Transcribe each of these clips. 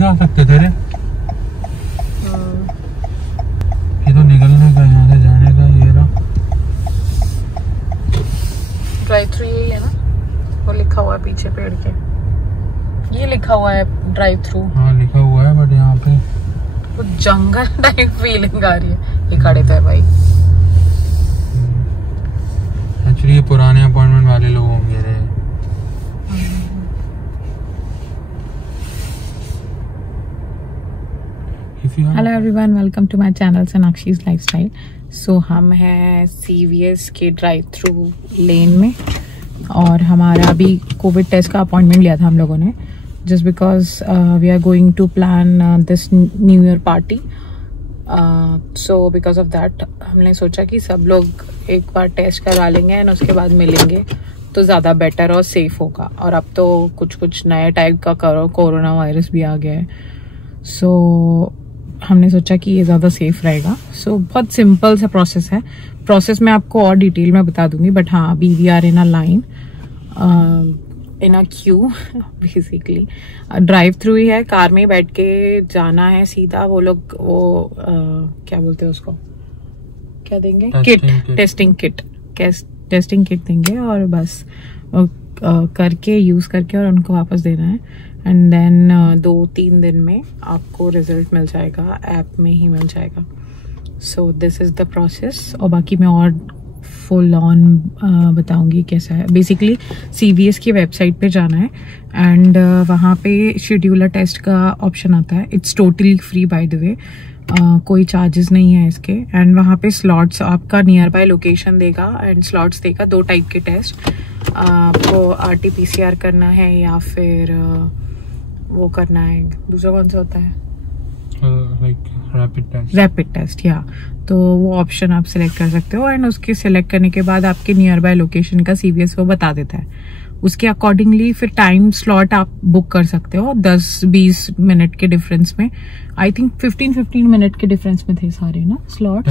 जा सकते थे रे। ये तो निकलने का, यहाँ से जाने का। ये रहा ड्राइव थ्रू, यही है ना? वो लिखा हुआ है पीछे पेड़ के, ये लिखा हुआ है ड्राइव थ्रू। हाँ लिखा हुआ है, बट यहाँ पे वो जंगल टाइप फीलिंग आ रही है। ये खड़े थे भाई। एक्चुअली ये पुराने अपॉइंटमेंट वाले लोग होंगे रे। Hello everyone, welcome to my channel Sonakshi's lifestyle. So हम हैं CVS के ड्राइव थ्रू लेन में, और हमारा अभी कोविड टेस्ट का अपॉइंटमेंट लिया था हम लोगों ने, just because we are going to plan this new year party. So because of that हमने सोचा कि सब लोग एक बार टेस्ट करवा लेंगे एंड उसके बाद मिलेंगे तो ज़्यादा बेटर और सेफ होगा। और अब तो कुछ नए टाइप का कोरोना वायरस भी आ गया है, सो हमने सोचा कि ये ज़्यादा सेफ रहेगा। सो बहुत सिंपल सा प्रोसेस है। प्रोसेस मैं आपको और डिटेल में बता दूंगी, बट हाँ अभी we are in a line, in a queue basically. Drive through ही है, कार में बैठ के जाना है सीधा। वो लोग वो क्या बोलते हैं उसको, क्या देंगे? टेस्टिंग किट देंगे, और बस करके यूज करके और उनको वापस देना है। एंड देन 2-3 दिन में आपको रिजल्ट मिल जाएगा, ऐप में ही मिल जाएगा। So this is the process. और बाकी मैं और फुल ऑन बताऊंगी कैसा है। बेसिकली CVS की वेबसाइट पे जाना है एंड वहाँ पे शेड्यूलर टेस्ट का ऑप्शन आता है। It's totally free bye the वे, कोई चार्जेस नहीं है इसके। एंड वहाँ पे स्लॉट्स आपका नियर बाय लोकेशन देगा एंड स्लॉट्स देगा। 2 टाइप के टेस्ट, आपको RT-PCR करना है या फिर वो करना है, दूसरा कौन सा होता है? रैपिड टेस्ट या। तो वो ऑप्शन आप सिलेक्ट कर सकते हो एंड उसके सिलेक्ट करने के बाद आपके नियर बाय लोकेशन का CVS वो बता देता है। उसके अकॉर्डिंगली फिर टाइम स्लॉट आप बुक कर सकते हो 10-20 मिनट के डिफरेंस में। आई थिंक 15 मिनट के डिफरेंस में थे सारे ना स्लॉट,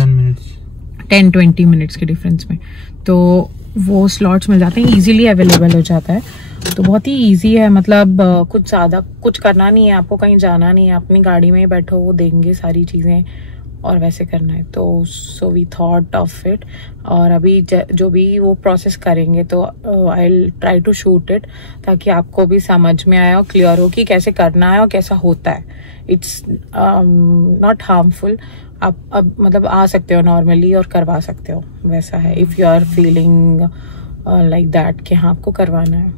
10-20 मिनट्स के डिफरेंस में। तो वो स्लॉट्स मिल जाते हैं, इजीली अवेलेबल हो जाता है। तो बहुत ही इजी है, मतलब कुछ ज़्यादा कुछ करना नहीं है आपको, कहीं जाना नहीं है, अपनी गाड़ी में ही बैठो, वो देंगे सारी चीज़ें और वैसे करना है। तो so we thought of it. और अभी जो भी वो प्रोसेस करेंगे तो I will try to shoot it, ताकि आपको भी समझ में आए और क्लियर हो कि कैसे करना है और कैसा होता है। It's not harmful. आप अब मतलब आ सकते हो नॉर्मली और करवा सकते हो, वैसा है। If you are feeling like that कि हाँ आपको करवाना है।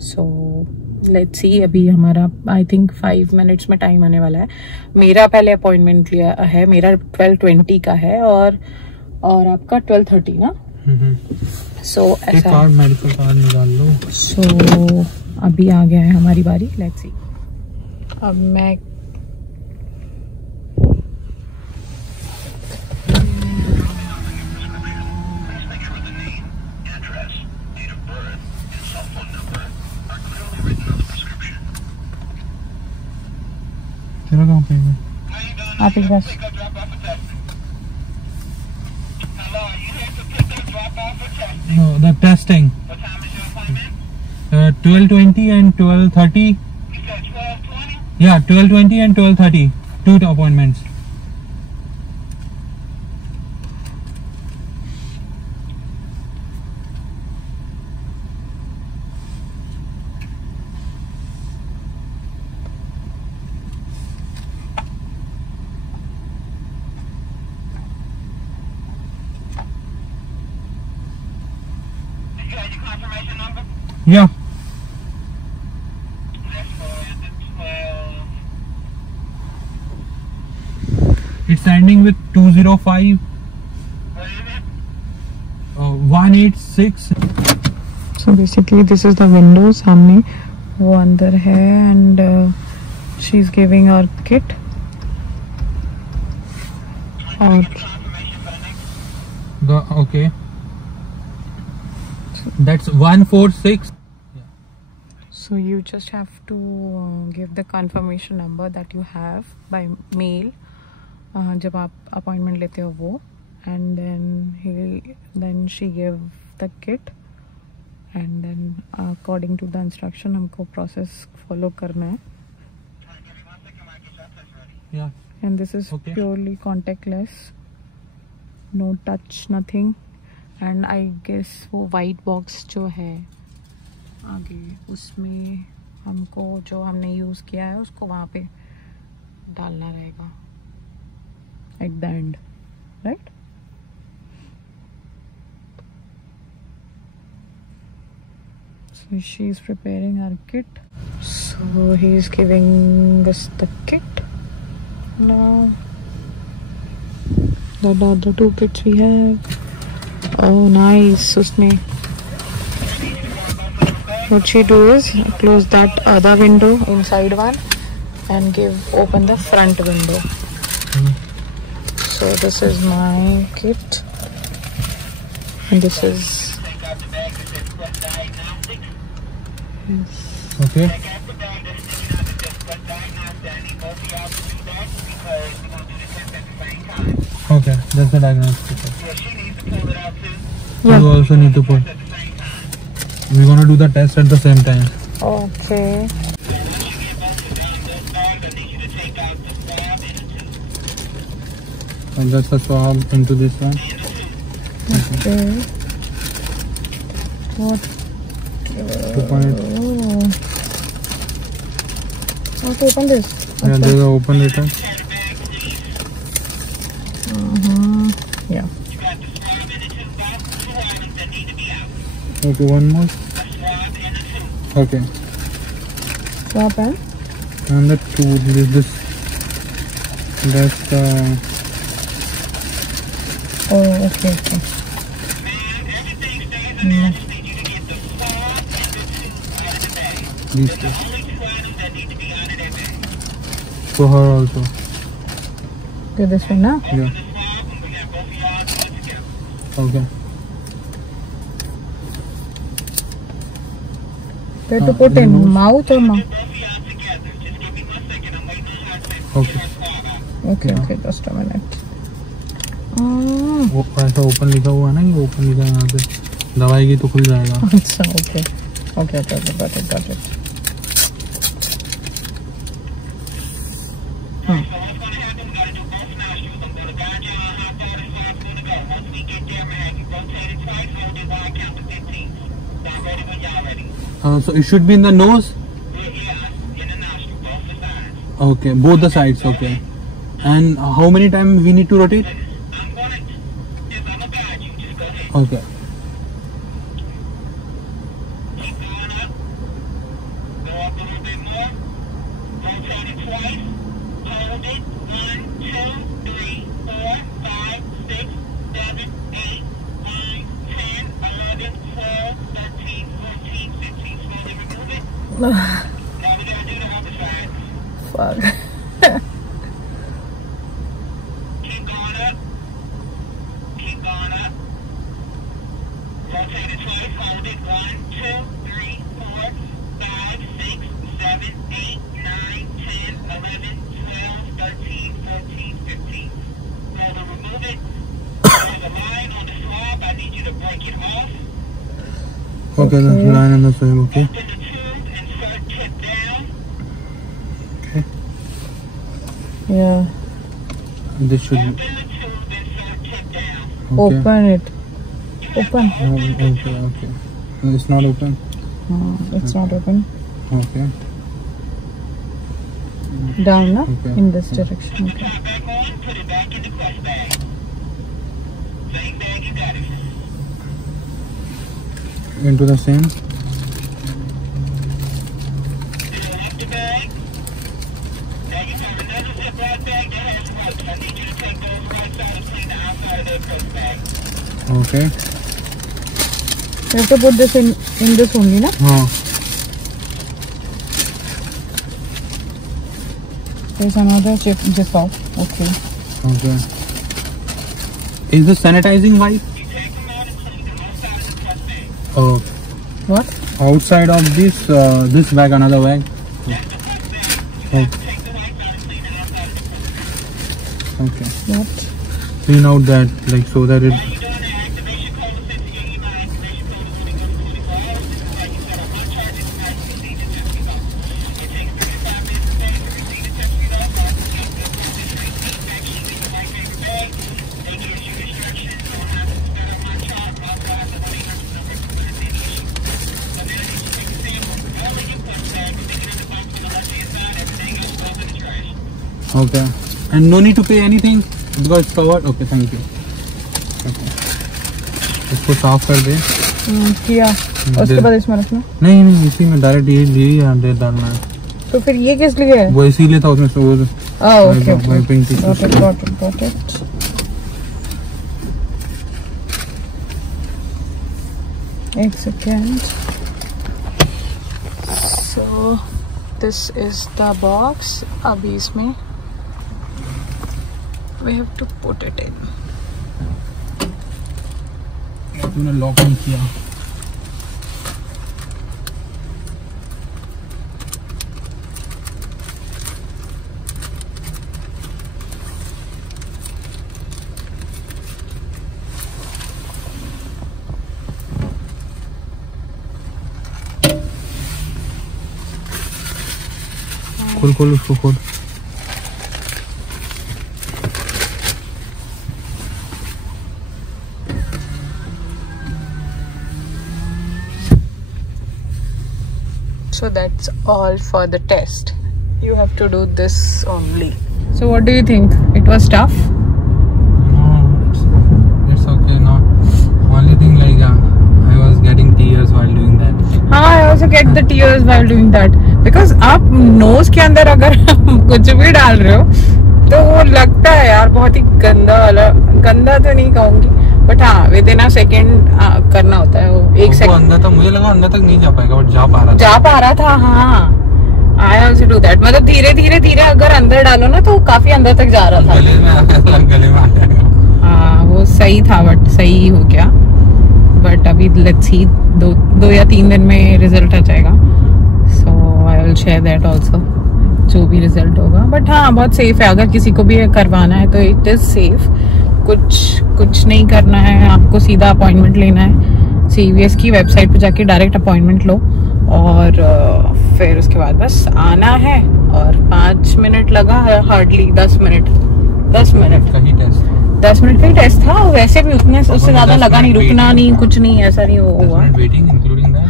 So let's see. अभी हमारा आई थिंक 5 मिनट्स में टाइम आने वाला है। मेरा पहले अपॉइंटमेंट लिया है, मेरा 12:20 का है और आपका 12:30 ना। सो ऐसा मेडिकल कार्ड निकाल लो। सो अभी आ गया है हमारी बारी, लेट्स सी। अब मैं कहाँ पे है? आप एक बस No, the testing. 12:20 and 12:30. You said 12:20? Yeah, 12:20 and 12:30. 2 appointments. Confirmation number? Yeah. That's for the 12. It's ending with 205. What is it? 186. So basically this is the window, सामने वो अंदर है and she is giving her kit. और Okay. That's 146. so you just have to give the confirmation number that you have by mail जब आप appointment लेते हो वो, and then she give the kit and then according to the instruction हमको process follow करना है। Yeah. And this is Okay. purely contactless, no touch, nothing. And I guess वो white box जो है आगे, उसमें हमको जो हमने यूज़ किया है उसको वहाँ पे डालना रहेगा at the end, right? So she's preparing her kit. So he's giving us the kit now. The other two kits we have. Oh, nice. Usme what she do is close that other window, inside one, and open the front window. So this is my kit, and this is Okay. Okay, that's the diagnostic. Yeah. You also need to put. We're gonna do the test at the same time. okay. And just the swab into this one. Okay. What? 2.8. Oh. How to open this? Yeah, there's an open letter. Yeah. Okay, one more. Okay. Swap and And the two, this. That's the. oh, okay, okay. These two. For her also. Okay, this one now. Yeah. Okay. Where to put in? nose. Mouth or mouth? Okay. Okay, Yeah. okay, just a minute. वो ऐसा open लिखा हुआ है ना, ये open लिखा है यहाँ पे, दवाई की तो खुल जाएगा. अच्छा, okay. Okay, okay, okay, got it. So it should be in the nose. Okay, both the sides. Okay. And how many times we need to rotate? Okay. Fuck. Keep going up. Rotate it twice, hold it. 1, 2, 3, 4, 5, 6, 7, 8, 9, 10, 11, 12, 13, 14, 15. So to remove it, there's a line on the swab. I need you to break it off. Okay, the line and the same. Okay. Open the tube, insert tip down. Okay. Yeah. This should. Open the tube, insert tip down. Okay. Open it. Open. Okay. Okay. It's not open. It's not open. Okay. Down, na? Okay. In this direction. Okay. Top back on, put it back in the quest bag. Same bag you got it from. Into the same. Fill up the bag. Now you have another Ziploc bag that has wipes. I need you to take those wipes out and clean the outside of that quest bag. Okay. You have to put this in this only, na? There's another zip off. Okay. Okay. Is this sanitizing wipe? You take them out and clean them outside of the quest bag. Oh. What? Outside of this bag, another bag. That's the quest bag. Oh. Take the wipes out and clean the outside of the quest bag. Okay. What? Clean out that, like, so that it. While you're doing the activation code is sent to your email. Activation code is only good for 24 hours. This is why you set up one charge and you guys receive the test results. It takes 35 minutes to take to receive the test results. Okay. And no need to pay anything because it's covered. Okay, thank you. Okay. इसको साफ कर दे। किया। उसके बाद इसमें रखना? नहीं इसी में डायरेक्ट ये दे डालना है। तो फिर ये किस लिए है? वो इसीलिए था उसमें से वो। ओके। Got it. एक second. So this is the box. अभी इसमें we have to put it in. तूने लॉक नहीं किया। खोल उसको खोल। So that's all for the test. You have to do this only. So what do you think? It was tough? No, it's okay. No, only thing like I was getting tears while doing that. हाँ, I also get the tears while doing that. Because आप knows के अंदर अगर कुछ भी डाल रहे हो तो वो लगता है यार बहुत ही गंदा वाला। गंदा तो नहीं कहूँगी बट हाँ विद इन अ सेकेंड करना होता है वो। एक सेकंड अंदर तक मुझे लगा अंदर तक नहीं जा पाएगा बट जा पा रहा था। हाँ, आई आल्सो डू दैट। मतलब धीरे अगर अंदर डालो ना तो काफी अंदर तक जा रहा था। गले में आ जाएगा। हाँ वो सही था बट सही हो गया। बट अभी लेट्स सी 2 या 3 दिन में रिजल्ट आ जाएगा। So I will share that also जो भी रिजल्ट होगा। बट हाँ बहुत सेफ है। अगर किसी को भी करवाना है तो इट इज सेफ। कुछ नहीं करना है आपको। सीधा अपॉइंटमेंट लेना है। CVS की वेबसाइट पे जाके डायरेक्ट अपॉइंटमेंट लो और फिर उसके बाद बस आना है। और 5 मिनट लगा हार्डली 10 मिनट का ही टेस्ट था। वैसे भी उससे ज्यादा लगा नहीं। रुकना नहीं कुछ नहीं ऐसा नहीं हुआ।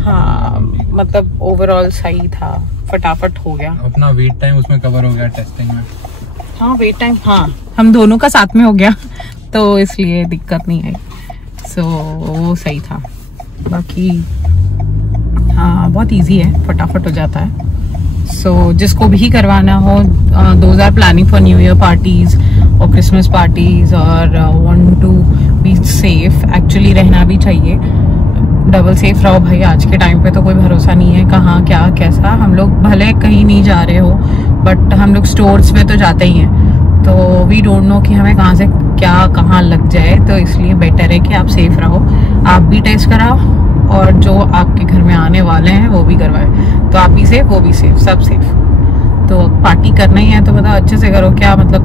हाँ मतलब ओवरऑल सही था। फटाफट हो गया। अपना वेट टाइम उसमें कवर हो गया टेस्टिंग में। हाँ वेट टाइम हाँ हम दोनों का साथ में हो गया तो इसलिए दिक्कत नहीं आई। सो वो सही था। बाकी हाँ बहुत इजी है। फटाफट हो जाता है। सो जिसको भी करवाना हो those are planning for new year parties और क्रिसमस पार्टीज और want to be safe. Actually रहना भी चाहिए। डबल सेफ रहो भाई। आज के टाइम पे तो कोई भरोसा नहीं है कहाँ क्या कैसा। हम लोग भले कहीं नहीं जा रहे हो बट हम लोग स्टोर्स में तो जाते ही हैं तो वी डोंट नो कि हमें कहाँ से क्या कहाँ लग जाए। तो इसलिए बेटर है कि आप सेफ रहो। आप भी टेस्ट कराओ और जो आपके घर में आने वाले हैं वो भी करवाए। तो आप भी सेफ वो भी सेफ सब सेफ। तो पार्टी करना ही है तो मतलब अच्छे से करो। क्या मतलब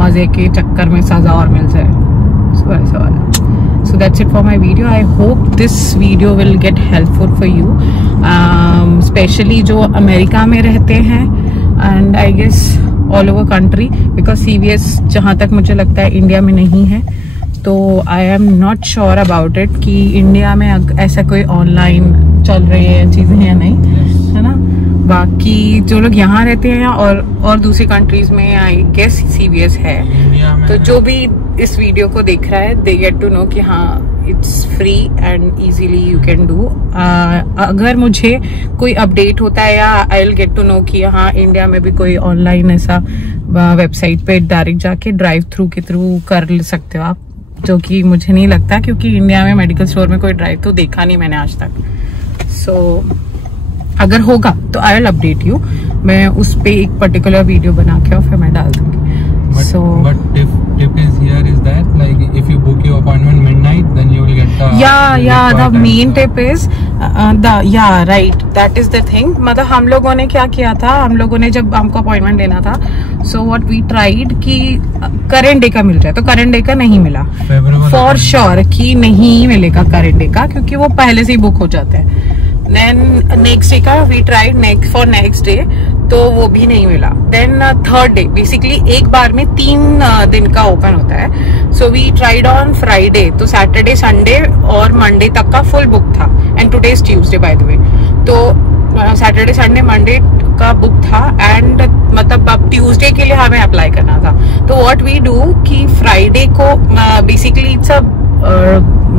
मजे के चक्कर में सजा और मिल जाए। सो ऐसा वाला। So that's it for my video. I hope this video will get helpful for you, especially जो अमेरिका में रहते हैं and I guess all over country because CVS जहाँ तक मुझे लगता है इंडिया में नहीं है। तो I am not sure about it कि इंडिया में ऐसा कोई ऑनलाइन चल रही है चीजें या नहीं है ना। बाकी जो लोग यहाँ रहते हैं और दूसरी कंट्रीज में आई गेस CVS है। तो जो भी इस वीडियो को देख रहा है दे गेट टू नो कि हाँ it's free and easily you can do. अगर मुझे कोई अपडेट होता है या I will get to know कि हाँ इंडिया में भी कोई ऑनलाइन ऐसा वेबसाइट पे डायरेक्ट जाके ड्राइव थ्रू के थ्रू कर सकते हो आप। जो कि मुझे नहीं लगता क्योंकि इंडिया में मेडिकल स्टोर में कोई ड्राइव थ्रू देखा नहीं मैंने आज तक। सो अगर होगा तो आई विल अपडेट यू। मैं उस पे एक पर्टिकुलर वीडियो बना के और फिर मैं डाल दूंगी। But tip is here is that like if you book your appointment midnight then you will get the the main tip is right that is the thing। मतलब हम लोगों ने क्या किया था हम लोगों ने जब हमको अपॉइंटमेंट लेना था so what we tried कि करेंट डे का मिल जाए तो करेंट डे का नहीं मिला। फॉर श्योर कि नहीं मिलेगा करेंट डे का क्योंकि वो पहले से ही बुक हो जाते हैं। देन नेक्स्ट डे का we tried for next day तो वो भी नहीं मिला। देन थर्ड डे बेसिकली एक बार में 3 दिन का ओपन होता है। So we tried on Friday तो सैटरडे संडे और मंडे तक का फुल बुक था and today is Tuesday by the way. तो सैटरडे संडे मंडे का बुक था एंड मतलब अब ट्यूसडे के लिए हमें अप्लाई करना था। तो व्हाट वी डू कि फ्राइडे को बेसिकली इट्स अ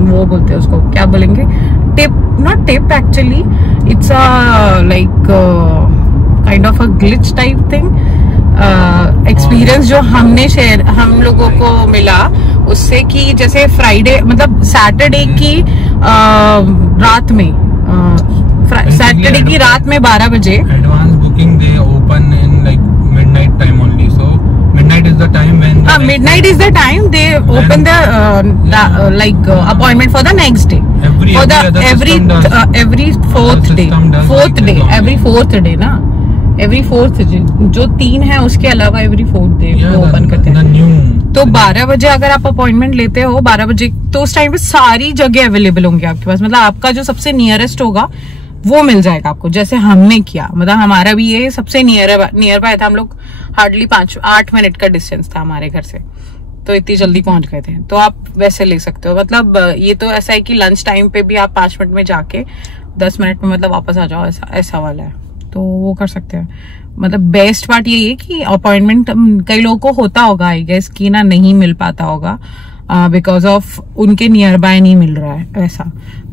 वो बोलते हैं उसको, क्या बोलेंगे, tip, not tip actually, it's a like kind of a glitch type thing, experience जो हम लोगों को मिला उससे, कि जैसे फ्राइडे मतलब सैटरडे की रात में, सैटरडे की रात में 12 बजे advance booking they open in like midnight time only, so midnight is the time when midnight is the time they open the like appointment for the next day, every fourth day ना, every fourth day जो 3 है उसके अलावा every fourth day वो open करते हैं। तो 12 बजे अगर आप अपॉइंटमेंट लेते हो 12 बजे, तो उस टाइम पे सारी जगह अवेलेबल होंगी आपके पास, मतलब आपका जो सबसे नियरेस्ट होगा वो मिल जाएगा आपको, जैसे हमने किया। मतलब हमारा भी ये सबसे नियर बाय था, हम लोग हार्डली 8 मिनट का डिस्टेंस था हमारे घर से, तो इतनी जल्दी पहुंच गए थे। तो आप वैसे ले सकते हो, मतलब ये तो ऐसा है कि लंच टाइम पे भी आप 5 मिनट में जाके 10 मिनट में मतलब वापस आ जाओ, ऐसा वाला है, तो वो कर सकते हैं। मतलब बेस्ट पार्ट ये है कि अपॉइंटमेंट कई लोगों को होता होगा आई गेस कि ना नहीं मिल पाता होगा बिकॉज ऑफ उनके नियर बाय नहीं मिल रहा है ऐसा,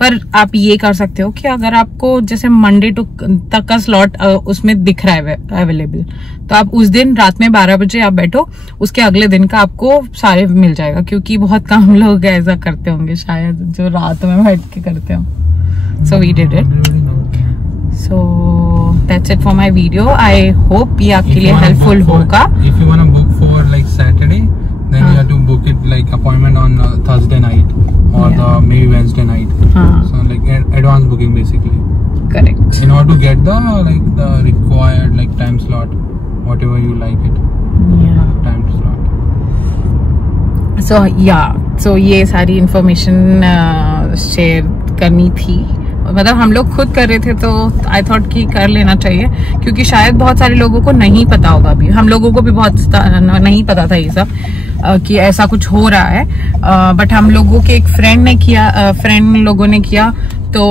पर आप ये कर सकते हो कि अगर आपको जैसे मंडे तक का स्लॉट उसमें दिख रहा है अवेलेबल, तो आप उस दिन रात में 12 बजे आप बैठो, उसके अगले दिन का आपको सारे मिल जाएगा, क्योंकि बहुत कम लोग ऐसा करते होंगे शायद जो रात में बैठ के करते हो। So we did it, so that's it for my video. I hope ये आपके लिए हेल्पफुल होगा। If you wanna book for like Saturday, then you have to book it like appointment on Thursday night or the maybe Wednesday night. So like advance booking basically. Correct. In order to get the like the required like time slot, whatever you like it. Yeah. Time slot. So ये सारी information share करनी थी, मतलब हम लोग खुद कर रहे थे तो आई थॉट कि कर लेना चाहिए, क्योंकि शायद बहुत सारे लोगों को नहीं पता होगा, अभी हम लोगों को भी बहुत नहीं पता था ये सब कि ऐसा कुछ हो रहा है, बट हम लोगों के एक फ्रेंड लोगों ने किया, तो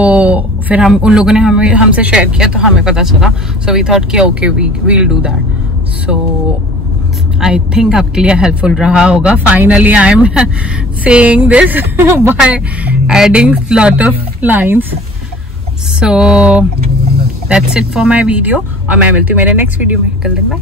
फिर हम उन लोगों ने हमसे शेयर किया, तो हमें पता चला। सो वी थॉट कि okay we will do that. So I think आपके लिए हेल्पफुल रहा होगा। Finally I am saying this by adding lot of lines. So that's it for my video, और मैं मिलती हूँ मेरे नेक्स्ट वीडियो में। Till then bye.